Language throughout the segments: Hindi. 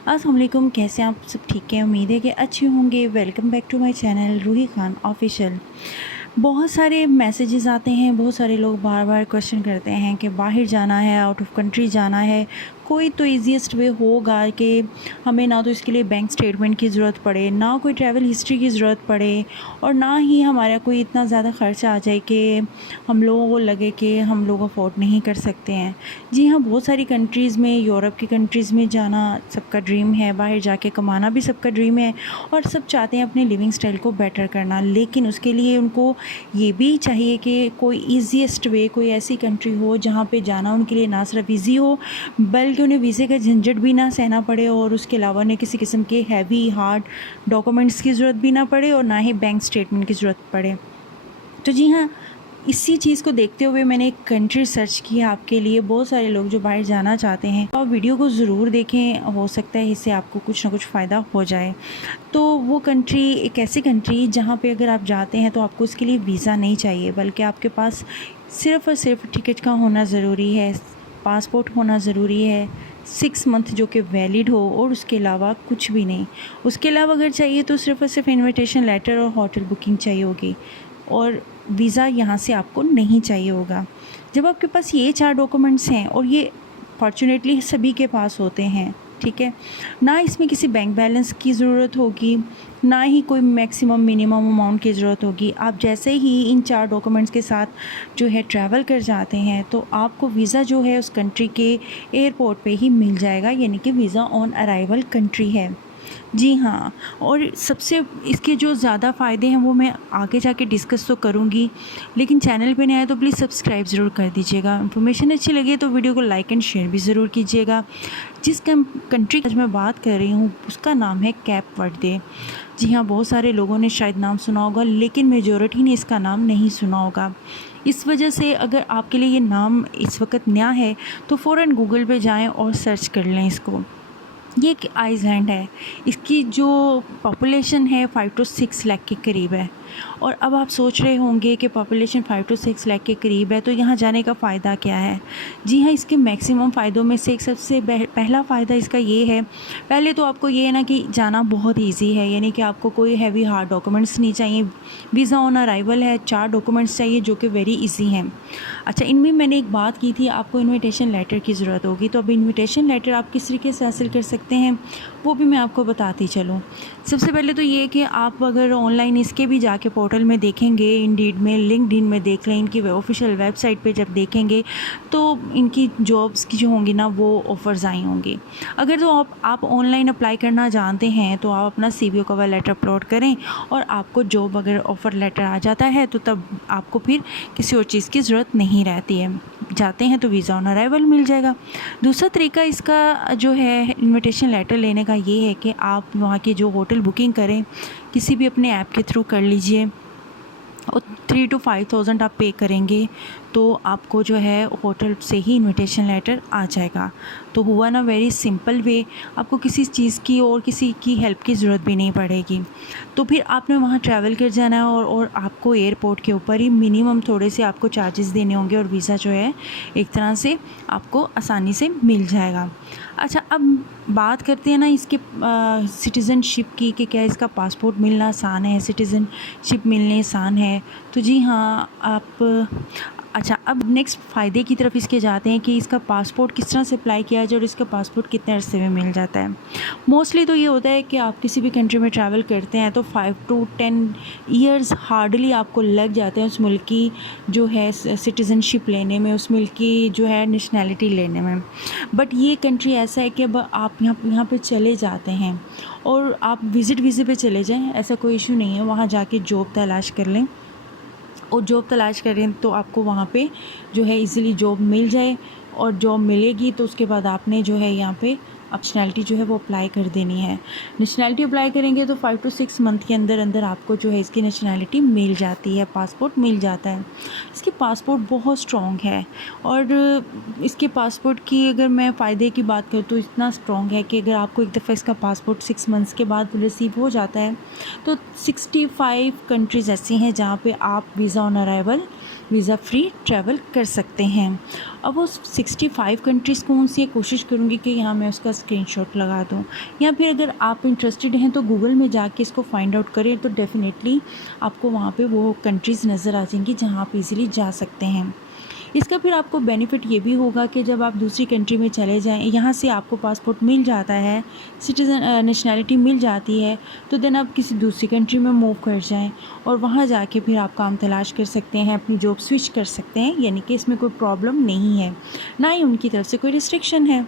अस्सलाम वालेकुम, कैसे हैं आप सब? ठीक है, उम्मीद है कि अच्छे होंगे। Welcome back to my channel Ruhi Khan official. बहुत सारे मैसेजेस आते हैं, बहुत सारे लोग बार-बार क्वेश्चन करते हैं कि बाहर जाना है, आउट ऑफ कंट्री जाना है, कोई तो ईज़ीएस्ट वे होगा कि हमें ना तो इसके लिए बैंक स्टेटमेंट की ज़रूरत पड़े, ना कोई ट्रैवल हिस्ट्री की ज़रूरत पड़े और ना ही हमारा कोई इतना ज़्यादा खर्चा आ जाए कि हम लोगों को लगे कि हम लोग अफोर्ड नहीं कर सकते हैं। जी हाँ, बहुत सारी कंट्रीज़ में, यूरोप की कंट्रीज़ में जाना सबका ड्रीम है, बाहर जाके कमाना भी सबका ड्रीम है और सब चाहते हैं अपने लिविंग स्टाइल को बेटर करना। लेकिन उसके लिए उनको ये भी चाहिए कि कोई ईज़ीएस्ट वे, कोई ऐसी कंट्री हो जहाँ पे जाना उनके लिए ना सिर्फ ईज़ी हो, बल्कि उन्हें वीज़े का झंझट भी ना सहना पड़े और उसके अलावा उन्हें किसी किस्म के हैवी हार्ड डॉक्यूमेंट्स की ज़रूरत भी ना पड़े और ना ही बैंक स्टेटमेंट की ज़रूरत पड़े। तो जी हाँ, इसी चीज़ को देखते हुए मैंने एक कंट्री सर्च की है आपके लिए। बहुत सारे लोग जो बाहर जाना चाहते हैं, आप वीडियो को ज़रूर देखें, हो सकता है इससे आपको कुछ ना कुछ फ़ायदा हो जाए। तो वो कंट्री एक ऐसी कंट्री जहाँ पे अगर आप जाते हैं तो आपको उसके लिए वीज़ा नहीं चाहिए, बल्कि आपके पास सिर्फ़ और सिर्फ टिकट का होना ज़रूरी है, पासपोर्ट होना ज़रूरी है, 6 मंथ जो कि वैलिड हो और उसके अलावा कुछ भी नहीं। उसके अलावा अगर चाहिए तो सिर्फ़ और सिर्फ इन्विटेशन लेटर और होटल बुकिंग चाहिए होगी और वीज़ा यहाँ से आपको नहीं चाहिए होगा। जब आपके पास ये 4 डॉक्यूमेंट्स हैं और ये फॉर्च्यूनेटली सभी के पास होते हैं, ठीक है? ना इसमें किसी बैंक बैलेंस की ज़रूरत होगी, ना ही कोई मैक्सिमम मिनिमम अमाउंट की ज़रूरत होगी। आप जैसे ही इन 4 डॉक्यूमेंट्स के साथ जो है ट्रैवल कर जाते हैं, तो आपको वीज़ा जो है उस कंट्री के एयरपोर्ट पे ही मिल जाएगा, यानी कि वीज़ा ऑन अराइवल कंट्री है। जी हाँ, और सबसे इसके जो ज़्यादा फ़ायदे हैं वो मैं आगे जाके डिस्कस तो करूँगी, लेकिन चैनल पे नए आए तो प्लीज़ सब्सक्राइब ज़रूर कर दीजिएगा। इन्फॉर्मेशन अच्छी लगे तो वीडियो को लाइक एंड शेयर भी ज़रूर कीजिएगा। जिस कंट्री की आज मैं बात कर रही हूँ उसका नाम है कैप वर्दे। जी हाँ, बहुत सारे लोगों ने शायद नाम सुना होगा, लेकिन मेजॉरिटी ने इसका नाम नहीं सुना होगा। इस वजह से अगर आपके लिए ये नाम इस वक्त नया है तो फ़ौरन गूगल पे जाएँ और सर्च कर लें इसको। ये एक आइसलैंड है। इसकी जो पॉपुलेशन है 5 टू 6 लाख के करीब है और अब आप सोच रहे होंगे कि पॉपुलेशन 5 टू 6 लाख के करीब है तो यहाँ जाने का फ़ायदा क्या है? जी हाँ, इसके मैक्सिमम फ़ायदों में से एक सबसे पहला फ़ायदा इसका ये है, पहले तो आपको ये है ना कि जाना बहुत ईज़ी है, यानी कि आपको कोई हैवी हार्ड डॉक्यूमेंट्स नहीं चाहिए। वीज़ा ऑन अराइवल है, 4 डॉक्यूमेंट्स चाहिए जो कि वेरी ईज़ी हैं। अच्छा, इनमें मैंने एक बात की थी, आपको इन्विटेशन लेटर की ज़रूरत होगी, तो अब इन्विटेशन लेटर आप किस तरीके से हासिल कर सकते हैं वो भी मैं आपको बताती चलूँ। सबसे पहले तो ये कि आप अगर ऑनलाइन इसके भी जाके पोर्टल में देखेंगे, इंडीड में, लिंक्डइन में देख लें, इनकी ऑफिशियल वेबसाइट पे जब देखेंगे तो इनकी जॉब्स की जो होंगी ना वो ऑफ़र्स आई होंगी। अगर तो आप ऑनलाइन अप्लाई करना जानते हैं तो आप अपना सीवी कवर लेटर अपलोड करें और आपको जॉब अगर ऑफ़र लेटर आ जाता है तो तब आपको फिर किसी और चीज़ की ज़रूरत नहीं रहती है। जाते हैं तो वीज़ा ऑन अराइवल मिल जाएगा। दूसरा तरीका इसका जो है इन्विटेशन लेटर लेने का ये है कि आप वहाँ की जो होटल बुकिंग करें, किसी भी अपने ऐप के थ्रू कर लीजिए और 3 to 5,000 आप पे करेंगे तो आपको जो है होटल से ही इनविटेशन लेटर आ जाएगा। तो हुआ ना वेरी सिंपल वे, आपको किसी चीज़ की और किसी की हेल्प की ज़रूरत भी नहीं पड़ेगी। तो फिर आपने वहाँ ट्रैवल कर जाना है और आपको एयरपोर्ट के ऊपर ही मिनिमम थोड़े से आपको चार्जेस देने होंगे और वीज़ा जो है एक तरह से आपको आसानी से मिल जाएगा। अच्छा, अब बात करते हैं ना इसके सिटीज़नशिप की कि क्या इसका पासपोर्ट मिलना आसान है, सिटीज़नशिप मिलनी आसान है। तो जी हाँ, आप अच्छा, अब नेक्स्ट फ़ायदे की तरफ इसके जाते हैं कि इसका पासपोर्ट किस तरह से अप्लाई किया जाए और इसका पासपोर्ट कितने अरसे में मिल जाता है। मोस्टली तो ये होता है कि आप किसी भी कंट्री में ट्रैवल करते हैं तो 5 to 10 ईयर्स हार्डली आपको लग जाते हैं उस मुल्क की जो है सिटीज़नशिप लेने में, उस मुल्क की जो है नेशनैलिटी लेने में। बट ये कंट्री ऐसा है कि अब आप यहाँ पे चले जाते हैं और आप विज़िट वीज़े पे चले जाएँ, ऐसा कोई इशू नहीं है। वहाँ जाके जॉब तलाश कर लें और जॉब तलाश करें तो आपको वहाँ पे जो है इजीली जॉब मिल जाए और जॉब मिलेगी तो उसके बाद आपने जो है यहाँ पे नेशनैलिटी जो है वो अप्लाई कर देनी है। नेशनैलिटी अप्लाई करेंगे तो 5 to 6 मंथ के अंदर अंदर आपको जो है इसकी नेशनैलिटी मिल जाती है, पासपोर्ट मिल जाता है। इसकी पासपोर्ट बहुत स्ट्रॉन्ग है और इसके पासपोर्ट की अगर मैं फ़ायदे की बात करूँ तो इतना स्ट्रॉन्ग है कि अगर आपको एक दफ़ा इसका पासपोर्ट 6 मंथ्स के बाद रिसीव हो जाता है तो 65 कंट्रीज़ ऐसी हैं जहाँ पे आप visa on arrival visa free travel कर सकते हैं। अब वो 65 कंट्रीज़ कौन सी है, कोशिश करूँगी कि यहाँ मैं उसका स्क्रीनशॉट लगा दूँ, या फिर अगर आप इंटरेस्टेड हैं तो गूगल में जाके इसको फाइंड आउट करें तो डेफ़िनेटली आपको वहाँ पे वो कंट्रीज़ नज़र आ जाएंगी जहाँ आप इजीली जा सकते हैं। इसका फिर आपको बेनिफिट ये भी होगा कि जब आप दूसरी कंट्री में चले जाएं, यहाँ से आपको पासपोर्ट मिल जाता है, सिटीज़न नेशनैलिटी मिल जाती है, तो देन आप किसी दूसरी कंट्री में मूव कर जाएं और वहाँ जाके फिर आप काम तलाश कर सकते हैं, अपनी जॉब स्विच कर सकते हैं, यानी कि इसमें कोई प्रॉब्लम नहीं है, ना ही उनकी तरफ से कोई रिस्ट्रिक्शन है।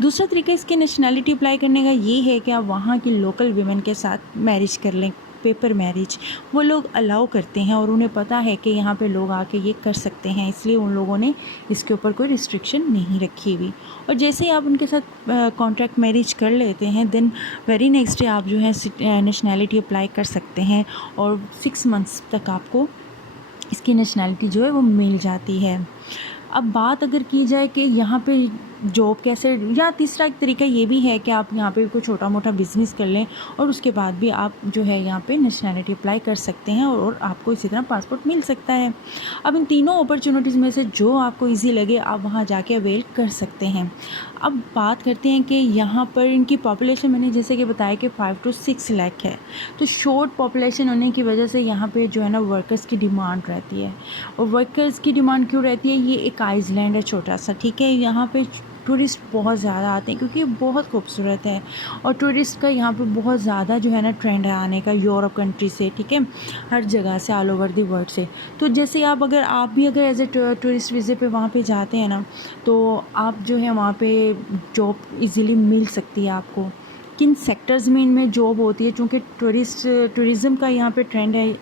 दूसरा तरीका इसकी नेशनैलिटी अप्लाई करने का ये है कि आप वहाँ की लोकल वीमेन के साथ मैरिज कर लें, पेपर मैरिज वो लोग अलाउ करते हैं और उन्हें पता है कि यहाँ पे लोग आके ये कर सकते हैं, इसलिए उन लोगों ने इसके ऊपर कोई रिस्ट्रिक्शन नहीं रखी हुई। और जैसे ही आप उनके साथ कॉन्ट्रैक्ट मैरिज कर लेते हैं, देन वेरी नेक्स्ट डे आप जो है नेशनैलिटी अप्लाई कर सकते हैं और 6 मंथ्स तक आपको इसकी नेशनैलिटी जो है वो मिल जाती है। अब बात अगर की जाए कि यहाँ पे जॉब कैसे, या तीसरा एक तरीका ये भी है कि आप यहाँ पे कोई छोटा मोटा बिज़नेस कर लें और उसके बाद भी आप जो है यहाँ पे नेशनैलिटी अप्लाई कर सकते हैं और आपको इसी तरह पासपोर्ट मिल सकता है। अब इन तीनों अपॉर्चुनिटीज़ में से जो आपको इजी लगे आप वहाँ जाके अवेल कर सकते हैं। अब बात करते हैं कि यहाँ पर इनकी पॉपुलेशन मैंने जैसे कि बताया कि 5 to 6 लाख है, तो शॉर्ट पॉपुलेशन होने की वजह से यहाँ पे जो है ना वर्कर्स की डिमांड रहती है। और वर्कर्स की डिमांड क्यों रहती है, ये एक आइसलैंड है छोटा सा, ठीक है, यहाँ पे टूरिस्ट बहुत ज़्यादा आते हैं क्योंकि ये बहुत खूबसूरत है और टूरिस्ट का यहाँ पे बहुत ज़्यादा जो है ना ट्रेंड है आने का, यूरोप कंट्री से, ठीक है, हर जगह से, ऑल ओवर दी वर्ल्ड से। तो जैसे आप भी अगर एज ए टूरिस्ट वीज़े पे वहाँ पे जाते हैं ना, तो आप जो है वहाँ पे जॉब इजीली मिल सकती है आपको। किन सेक्टर्स में इनमें जॉब होती है, चूँकि टूरिज़्म का यहाँ पे ट्रेंड है,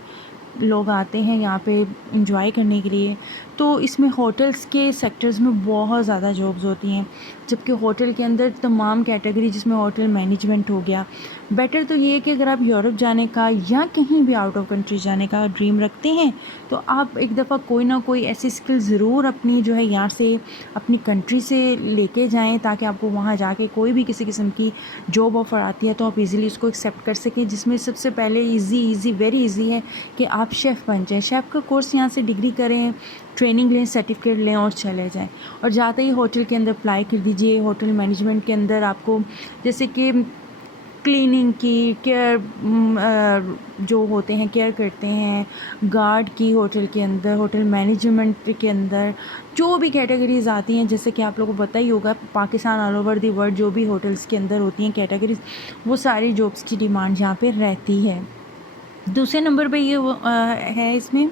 लोग आते हैं यहाँ पे एंजॉय करने के लिए, तो इसमें होटल्स के सेक्टर्स में बहुत ज़्यादा जॉब्स होती हैं, जबकि होटल के अंदर तमाम कैटेगरी, जिसमें होटल मैनेजमेंट हो गया। बेटर तो ये है कि अगर आप यूरोप जाने का या कहीं भी आउट ऑफ कंट्री जाने का ड्रीम रखते हैं तो आप एक दफ़ा कोई ना कोई ऐसी स्किल ज़रूर अपनी जो है यहाँ से अपनी कंट्री से लेके जाएं, ताकि आपको वहाँ जाके कोई भी किसी किस्म की जॉब ऑफ़र आती है तो आप इजीली उसको एक्सेप्ट कर सकें। जिसमें सबसे पहले वेरी इजी है कि आप शेफ़ बन जाएं। शेफ़ का कोर्स यहाँ से डिग्री करें, ट्रेनिंग लें, सर्टिफिकेट लें और चले जाएं। और जाते ही होटल के अंदर अप्लाई कर दीजिए। होटल मैनेजमेंट के अंदर आपको जैसे कि क्लीनिंग की केयर जो होते हैं, केयर करते हैं, गार्ड की होटल के अंदर, होटल मैनेजमेंट के अंदर जो भी कैटेगरीज़ आती हैं, जैसे कि आप लोगों को पता ही होगा Pakistan all over the world जो भी होटल्स के अंदर होती हैं कैटेगरीज़, वो सारी जॉब्स की डिमांड यहाँ पे रहती है। दूसरे नंबर पे ये है इसमें,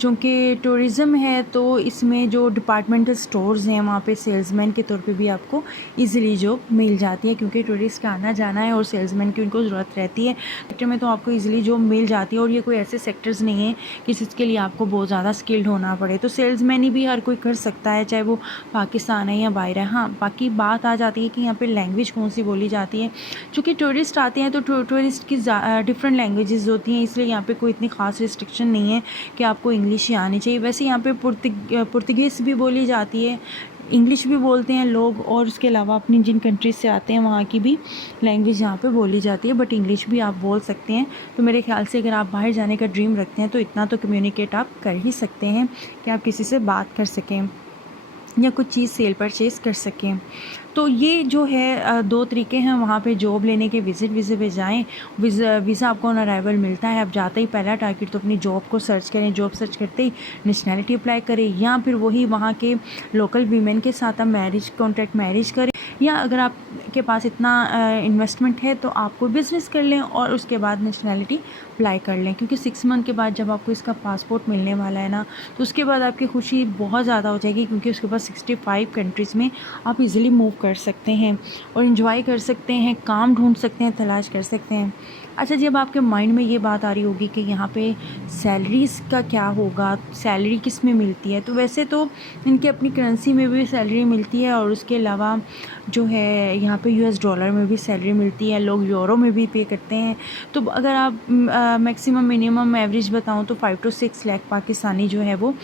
चूँकि टूरिज़्म है तो इसमें जो डिपार्टमेंटल स्टोर्स हैं वहाँ पे सेल्समैन के तौर पे भी आपको इजीली जॉब मिल जाती है, क्योंकि टूरिस्ट का आना जाना है और सेल्समैन की उनको ज़रूरत रहती है सेक्टर में, तो आपको इजीली जॉब मिल जाती है। और ये कोई ऐसे सेक्टर्स नहीं है कि जिसके लिए आपको बहुत ज़्यादा स्किल्ड होना पड़े, तो सेल्समैन ही भी हर कोई कर सकता है, चाहे वो पाकिस्तान है या बाहर है। हाँ, बाकी बात आ जाती है कि यहाँ पर लैंग्वेज कौन सी बोली जाती है। चूँकि टूरिस्ट आते हैं तो टूरिस्ट की डिफरेंट लैंग्वेजेस होती हैं, इसलिए यहाँ पर कोई इतनी ख़ास रिस्ट्रिक्शन नहीं है कि आपको इंग्लिश ही आनी चाहिए। वैसे यहाँ पे पुर्तगीज़ भी बोली जाती है, इंग्लिश भी बोलते हैं लोग, और उसके अलावा अपनी जिन कंट्रीज से आते हैं वहाँ की भी लैंग्वेज यहाँ पे बोली जाती है, बट इंग्लिश भी आप बोल सकते हैं। तो मेरे ख्याल से अगर आप बाहर जाने का ड्रीम रखते हैं तो इतना तो कम्युनिकेट आप कर ही सकते हैं कि आप किसी से बात कर सकें या कुछ चीज़ सेल परचेज़ कर सकें। तो ये जो है 2 तरीके हैं वहाँ पे जॉब लेने के। वीज़े पे जाएं, वीज़ा आपको ऑन अराइवल मिलता है। आप जाते ही पहला टारगेट तो अपनी जॉब को सर्च करें, जॉब सर्च करते ही नेशनैलिटी अप्लाई करें, या फिर वही वहाँ के लोकल वीमेन के साथ आप कॉन्ट्रैक्ट मैरिज करें, या अगर आपके पास इतना इन्वेस्टमेंट है तो आप कोई बिज़नेस कर लें और उसके बाद नेशनैलिटी अप्लाई कर लें। क्योंकि 6 मंथ के बाद जब आपको इसका पासपोर्ट मिलने वाला है ना, तो उसके बाद आपकी खुशी बहुत ज़्यादा हो जाएगी, क्योंकि उसके बाद 65 कंट्रीज़ में आप इजीली मूव कर सकते हैं और एंजॉय कर सकते हैं, काम ढूंढ सकते हैं, तलाश कर सकते हैं। अच्छा जी, अब आपके माइंड में ये बात आ रही होगी कि यहाँ पे सैलरीज़ का क्या होगा, सैलरी किस में मिलती है। तो वैसे तो इनकी अपनी करेंसी में भी सैलरी मिलती है और उसके अलावा जो है यहाँ पे US डॉलर में भी सैलरी मिलती है, लोग यूरो में भी पे करते हैं। तो अगर आप मैक्सिमम मिनिमम एवरेज बताऊँ तो 5 to 6 लाख पाकिस्तानी जो है वो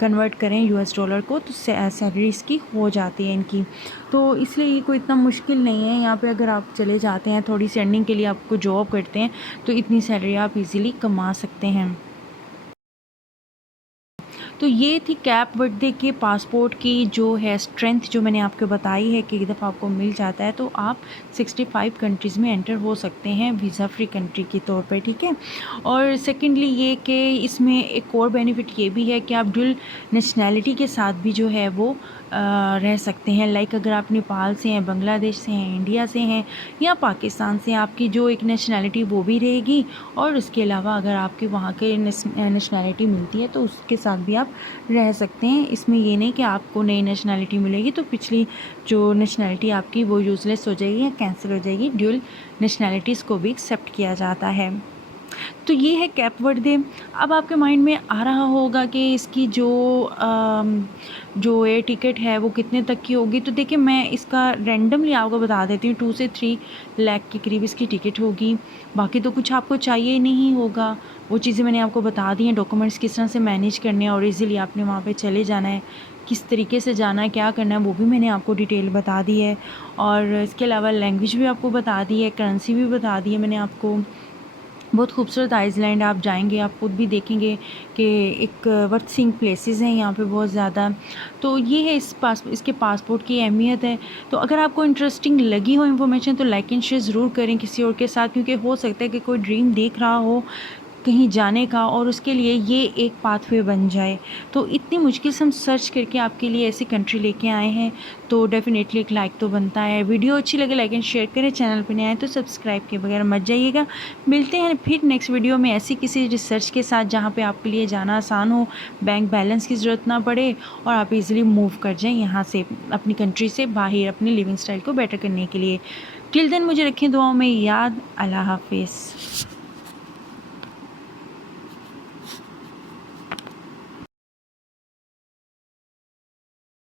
कन्वर्ट करें US डॉलर को तो सैलरी इसकी हो जाती है इनकी। तो इसलिए ये कोई इतना मुश्किल नहीं है। यहाँ पे अगर आप चले जाते हैं, थोड़ी सी अर्निंग के लिए आपको जॉब करते हैं, तो इतनी सैलरी आप इजीली कमा सकते हैं। तो ये थी कैप वर्दे के पासपोर्ट की जो है स्ट्रेंथ जो मैंने आपको बताई है कि एक दफ़ा आपको मिल जाता है तो आप 65 कंट्रीज़ में एंटर हो सकते हैं वीज़ा फ्री कंट्री के तौर पर, ठीक है। और सेकेंडली ये कि इसमें एक और बेनिफिट ये भी है कि आप डुअल नेशनैलिटी के साथ भी जो है वो रह सकते हैं। लाइक अगर आप नेपाल से हैं, बांग्लादेश से हैं, इंडिया से हैं या पाकिस्तान से, आपकी जो एक नेशनैलिटी वो भी रहेगी और उसके अलावा अगर आपकी वहाँ के नेशनैलिटी मिलती है तो उसके साथ भी आप रह सकते हैं। इसमें ये नहीं कि आपको नई नेशनैलिटी मिलेगी तो पिछली जो नेशनैलिटी आपकी वो यूज़लेस हो जाएगी या कैंसिल हो जाएगी। ड्यूल नेशनैलिटीज़ को भी एक्सेप्ट किया जाता है। तो ये है कैप वर्दे। अब आपके माइंड में आ रहा होगा कि इसकी जो एयर टिकट है वो कितने तक की होगी। तो देखिए मैं इसका रैंडमली आपको बता देती हूँ, 2 से 3 लाख के करीब इसकी टिकट होगी। बाकी तो कुछ आपको चाहिए नहीं होगा, वो चीज़ें मैंने आपको बता दी हैं। डॉक्यूमेंट्स किस तरह से मैनेज करने हैं और ईज़िली आपने वहाँ पे चले जाना है, किस तरीके से जाना है, क्या करना है, वो भी मैंने आपको डिटेल बता दी है। और इसके अलावा लैंग्वेज भी आपको बता दी है, करेंसी भी बता दी है मैंने आपको। बहुत खूबसूरत आइसलैंड, आप जाएंगे आप खुद भी देखेंगे कि एक वर्थ सीइंग प्लेसेस हैं यहाँ पे बहुत ज़्यादा। तो ये है इसके पासपोर्ट की अहमियत है। तो अगर आपको इंटरेस्टिंग लगी हो इन्फॉर्मेशन तो लाइक एंड शेयर ज़रूर करें किसी और के साथ, क्योंकि हो सकता है कि कोई ड्रीम देख रहा हो कहीं जाने का और उसके लिए ये एक पाथवे बन जाए। तो इतनी मुश्किल से हम सर्च करके आपके लिए ऐसी कंट्री लेके आए हैं तो डेफ़िनेटली एक लाइक तो बनता है। वीडियो अच्छी लगे लाइक एंड शेयर करें, चैनल पर नए आए तो सब्सक्राइब किए बगैर मत जाइएगा। मिलते हैं फिर नेक्स्ट वीडियो में ऐसी किसी रिसर्च के साथ जहाँ पे आपके लिए जाना आसान हो, बैंक बैलेंस की ज़रूरत ना पड़े और आप इजीली मूव कर जाएँ यहाँ से अपनी कंट्री से बाहर अपनी लिविंग स्टाइल को बेटर करने के लिए। टिल देन मुझे रखें दुआओं में याद। अल्लाह हाफिज़।